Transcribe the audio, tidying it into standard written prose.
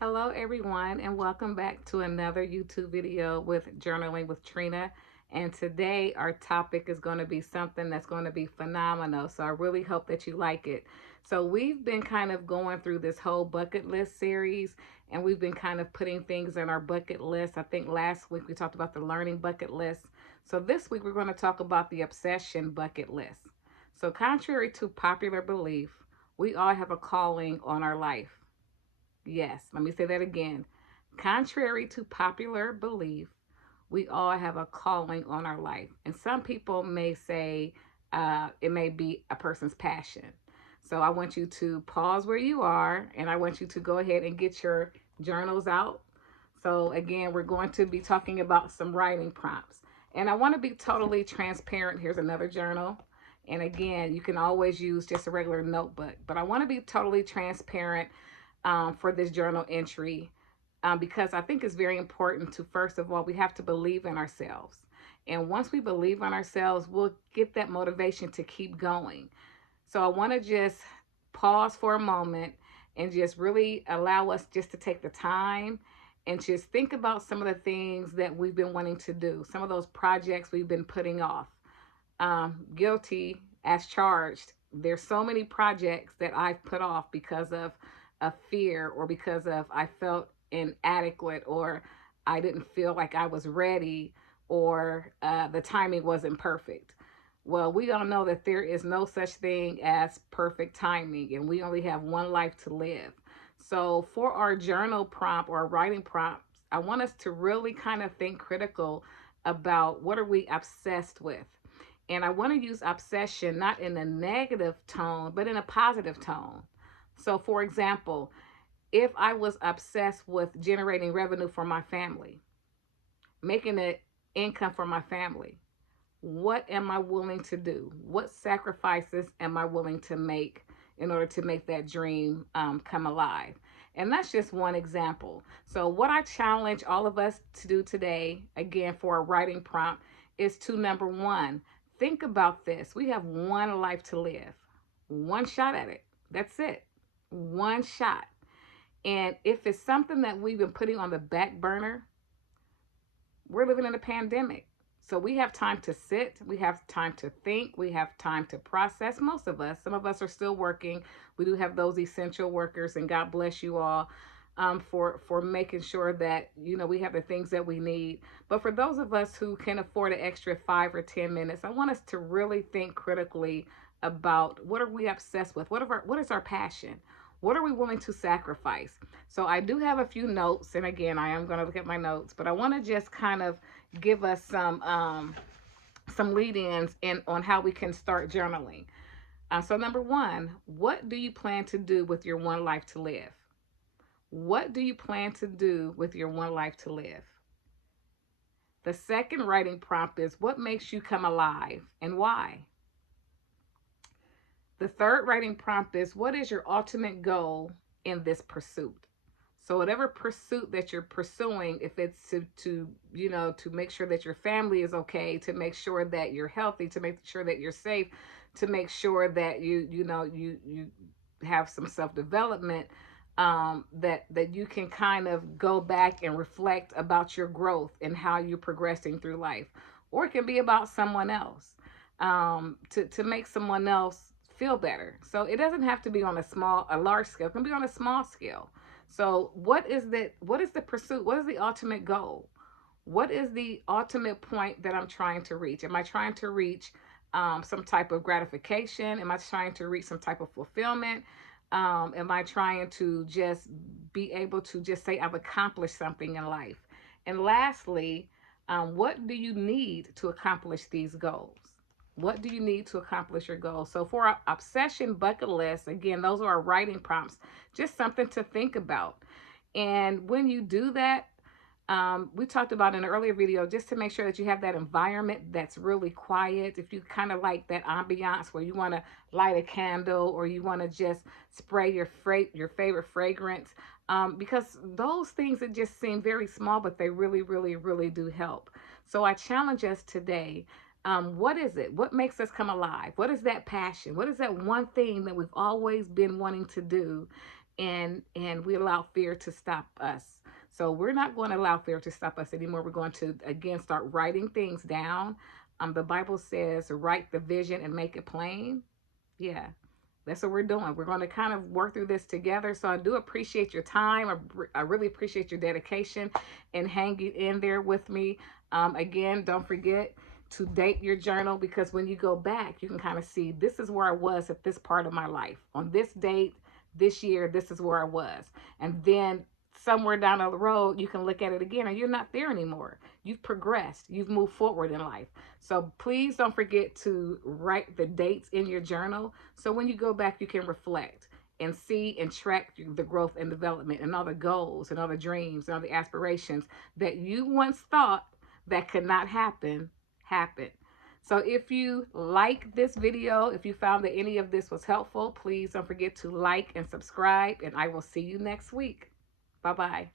Hello, everyone, and welcome back to another YouTube video with Journaling with Trina. And today, our topic is going to be something that's going to be phenomenal. So, I really hope that you like it. So, we've been kind of going through this whole bucket list series, and we've been kind of putting things in our bucket list. I think last week we talked about the learning bucket list. So, this week we're going to talk about the obsession bucket list. So, contrary to popular belief, we all have a calling on our life. Yes, let me say that again. Contrary to popular belief, we all have a calling on our life. And some people may say it may be a person's passion. So I want you to pause where you are and I want you to go ahead and get your journals out. So, again, we're going to be talking about some writing prompts. And I want to be totally transparent. Here's another journal. And again, you can always use just a regular notebook, but I want to be totally transparent for this journal entry because I think it's very important to, first of all, we have to believe in ourselves. And once we believe in ourselves, we'll get that motivation to keep going. So I want to just pause for a moment and just really allow us just to take the time and just think about some of the things that we've been wanting to do, some of those projects we've been putting off. Guilty as charged. There's so many projects that I've put off because of fear or because of I felt inadequate or I didn't feel like I was ready or the timing wasn't perfect. Well, we all know that there is no such thing as perfect timing, and we only have one life to live. So, for our journal prompt or writing prompts, I want us to really kind of think critical about what are we obsessed with. And I want to use obsession not in a negative tone, but in a positive tone. So, for example, if I was obsessed with generating revenue for my family, making an income for my family, what am I willing to do? What sacrifices am I willing to make in order to make that dream come alive? And that's just one example. So, what I challenge all of us to do today, again, for a writing prompt, is to number one, think about this. We have one life to live, one shot at it. That's it. One shot. And if it's something that we've been putting on the back burner, we're living in a pandemic. So we have time to sit, we have time to think, we have time to process. Most of us, some of us are still working. We do have those essential workers, and God bless you all for making sure that we have the things that we need. But for those of us who can afford an extra 5 or 10 minutes, I want us to really think critically about what are we obsessed with? What is our passion? What are we willing to sacrifice? So I do have a few notes, and again, I am going to look at my notes, but I want to just kind of give us some lead-ins in on how we can start journaling. So number one, what do you plan to do with your one life to live? What do you plan to do with your one life to live? The second writing prompt is what makes you come alive and why? The third writing prompt is what is your ultimate goal in this pursuit? So whatever pursuit that you're pursuing, if it's to make sure that your family is okay, to make sure that you're healthy, to make sure that you're safe, to make sure that you have some self-development, that you can kind of go back and reflect about your growth and how you're progressing through life. Or it can be about someone else, to make someone else feel better. So it doesn't have to be on a large scale. It can be on a small scale. So what is the pursuit? What is the ultimate goal? What is the ultimate point that I'm trying to reach? Am I trying to reach some type of gratification? Am I trying to reach some type of fulfillment? Am I trying to just be able to just say I've accomplished something in life? And lastly, what do you need to accomplish these goals? What do you need to accomplish your goals? So for our obsession bucket list, again, those are our writing prompts, just something to think about. And when you do that, we talked about in an earlier video, just to make sure that you have that environment that's really quiet. If you kind of like that ambiance where you want to light a candle or you want to just spray your favorite fragrance, because those things that just seem very small, but they really, really, really do help. So I challenge us today. What is it? What makes us come alive? What is that passion? What is that one thing that we've always been wanting to do? and we allow fear to stop us. So we're not going to allow fear to stop us anymore. We're going to again start writing things down. The Bible says write the vision and make it plain. Yeah, that's what we're doing. We're going to kind of work through this together. So I do appreciate your time. I really appreciate your dedication and hanging in there with me. Again, don't forget to date your journal, because when you go back, you can kind of see this is where I was at this part of my life. On this date, this year, this is where I was. And then somewhere down the road, you can look at it again and you're not there anymore. You've progressed, you've moved forward in life. So please don't forget to write the dates in your journal. So when you go back, you can reflect and see and track the growth and development and all the goals and all the dreams and all the aspirations that you once thought that could not happen. So if you like this video, if you found that any of this was helpful, please don't forget to like and subscribe, and I will see you next week. Bye-bye.